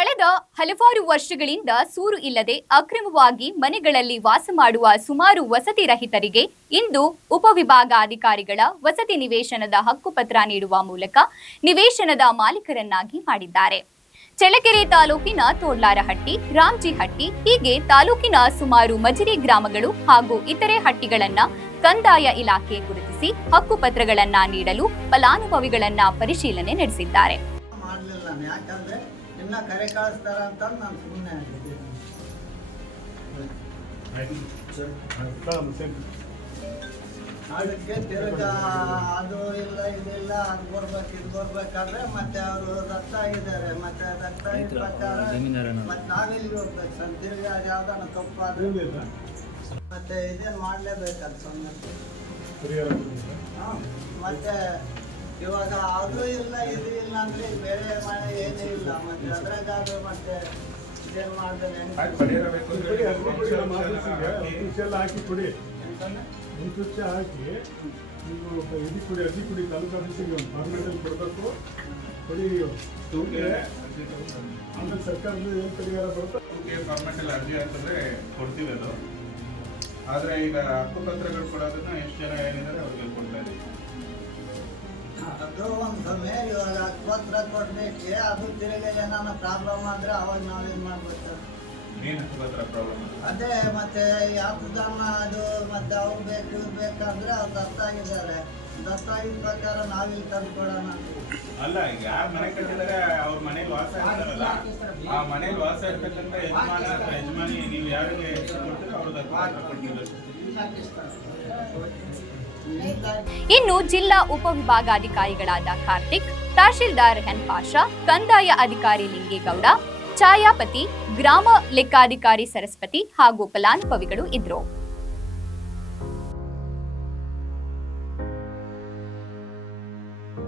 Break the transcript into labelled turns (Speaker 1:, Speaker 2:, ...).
Speaker 1: ಕಳೆದ ಹಲವಾರು ವರ್ಷಗಳಿಂದ ಸೂರು ಇಲ್ಲದೆ ಅಕ್ರಮವಾಗಿ ಮನೆಗಳಲ್ಲಿ ವಾಸ ಮಾಡುವ ಸುಮಾರು ವಸತಿ ರಹಿತರಿಗೆ ಇಂದು ಉಪವಿಭಾಗಾಧಿಕಾರಿಗಳ ವಸತಿ ನಿವೇಶನದ ಹಕ್ಕುಪತ್ರ ನೀಡುವ ಮೂಲಕ ನಿವೇಶನದ ಮಾಲೀಕರನ್ನಾಗಿ ಮಾಡಿದ್ದಾರೆ. ಚಳ್ಳಕೆರೆ ತಾಲೂಕಿನ ತೋಡ್ಲಾರಹಟ್ಟಿ ರಾಮ್ಜಿಹಟ್ಟಿ, ಹೀಗೆ ತಾಲೂಕಿನ ಸುಮಾರು ಮಜಿರಿ ಗ್ರಾಮಗಳು ಹಾಗೂ ಇತರೆ ಹಟ್ಟಿಗಳನ್ನ ಕಂದಾಯ ಇಲಾಖೆ ಗುರುತಿಸಿ ಹಕ್ಕುಪತ್ರಗಳನ್ನ ನೀಡಲು ಫಲಾನುಭವಿಗಳನ್ನ ಪರಿಶೀಲನೆ ನಡೆಸಿದ್ದಾರೆ.
Speaker 2: ನಾನು ಯಾಕಂದ್ರೆ ಇನ್ನ ಕರೆ ಕಳಿಸ್ತಾರ ಅಂತ ನಾನು ಸುಮ್ಮನೆ ಆಗಿದ್ದೀನಿ ಅದಕ್ಕೆ ತಿರ್ಗ ಅದು ಇಲ್ಲ ಇದಿಲ್ಲ ಅದು ಬರ್ಬೇಕು ಇದು ಬರ್ಬೇಕಾದ್ರೆ ಮತ್ತೆ ಅವರು ರಕ್ತ ಆಗಿದ್ದಾರೆ ಮತ್ತೆ ರಕ್ತ ಪ್ರಕಾರ ಮತ್ತೆ ನಾವೆಲ್ಲಿ ಹೋಗ್ಬೇಕು ಸರ್. ತಿರ್ಗ ಅದು ಯಾವ್ದಾನ ತಪ್ಪಾದ್ರೆ ಮತ್ತೆ ಇದೇನು ಅದು ಸಂಗತಿ ಹಾ, ಮತ್ತೆ ಇವಾಗ ಅದು ಇಲ್ಲ ಇದು ಇಲ್ಲ ಅಂದ್ರೆ ಬೇರೆ ಮನೆ ಏನೂ ಇಲ್ಲ. ಮತ್ತೆ ಅದ್ರಾಗಾದ್ರೆ ಅದು ಮತ್ತೆ ಇದೇನು
Speaker 3: ಮಾಡ್ತಾನೆ ಹಾಕಿ. ಕೊಡಿ? ಮುಂಚೆ ಹಾಕಿ ನೀವು ಇದು ಕೊಡಿ ಅರ್ಜಿ ಕೊಡಿ ತಾಲೂಕು ಆಫೀಸಿಗೆ ಒಂದು ಫಾರ್ಮೆಟಲ್ಲಿ ಕೊಡಬೇಕು. ಕೊಡಿ
Speaker 4: ತೂಕೆ
Speaker 3: ಆಮೇಲೆ ಸರ್ಕಾರದ ಏನು ಪರಿಹಾರ ಬರುತ್ತೋ?
Speaker 4: ತೂಕೆ ಫಾರ್ಮೆಟ್ ಅಲ್ಲಿ ಅರ್ಜಿ ಹಾಕಿದ್ರೆ ಕೊಡ್ತೀವಿ ಅದು. ಆದ್ರೆ ಈಗ ಹಕ್ಕುಪತ್ರಗಳು ಕೊಡೋದನ್ನ
Speaker 2: ಅದು ಇವಾಗ ಹತ್ತು ಪತ್ರ ಕೊಡ್ಲಿಕ್ಕೆ ಅದು ತಿರುಗಿ ಏನಾನ ಪ್ರಾಬ್ಲಮ್ ಆದ್ರೆ ಅವಾಗ ನಾವು ಇದು ಮಾಡ್ಬೇಕು?
Speaker 4: ಏನ್ ಹಕ್ಕುಪತ್ರ ಪ್ರಾಬ್ಲಮ್
Speaker 2: ಅದೇ ಮತ್ತೆ ಯಾವ್ದನ್ನ ಅದು ಮತ್ತೆ ಅವ್ರು ಬೇಕು ಇವ್ರು ಬೇಕಂದ್ರೆ ಅವ್ರು ದತ್ತಾಗಿದ್ದಾರೆ. ದತ್ತಾಗಿದ್ದ ಪ್ರಕಾರ ನಾವಿಲ್ಲಿ ತಂದು ಕೊಡೋಣ
Speaker 4: ಅಲ್ಲ ಈಗ ಯಾರು ಮನೆ ಕಟ್ಟಿದ್ದಾರೆ ಅವ್ರ ಮನೇಲಿ ವಾಸ ಇರ್ತಾರಲ್ಲ ಆ ಮನೇಲಿ ವಾಸ ಇರ್ತಕ್ಕಂಥ ಯಜಮಾನ ಅಥವಾ ಯಜಮಾನಿ ನೀವು ಯಾರಿಗೆ ಕೊಡ್ತೀರೋ ಅವ್ರದ್ದು ಕೊಡ್ತೀವಿ.
Speaker 1: ಇನ್ನು ಜಿಲ್ಲಾ ಉಪವಿಭಾಗಾಧಿಕಾರಿಗಳಾದ ಕಾರ್ತಿಕ್, ತಹಶೀಲ್ದಾರ್ ಎನ್ ಪಾಷಾ, ಕಂದಾಯ ಅಧಿಕಾರಿ ಲಿಂಗೇಗೌಡ, ಛಾಯಾಪತಿ, ಗ್ರಾಮ ಲೆಕ್ಕಾಧಿಕಾರಿ ಸರಸ್ವತಿ ಹಾಗೂ ಫಲಾನುಭವಿಗಳು ಇದ್ರು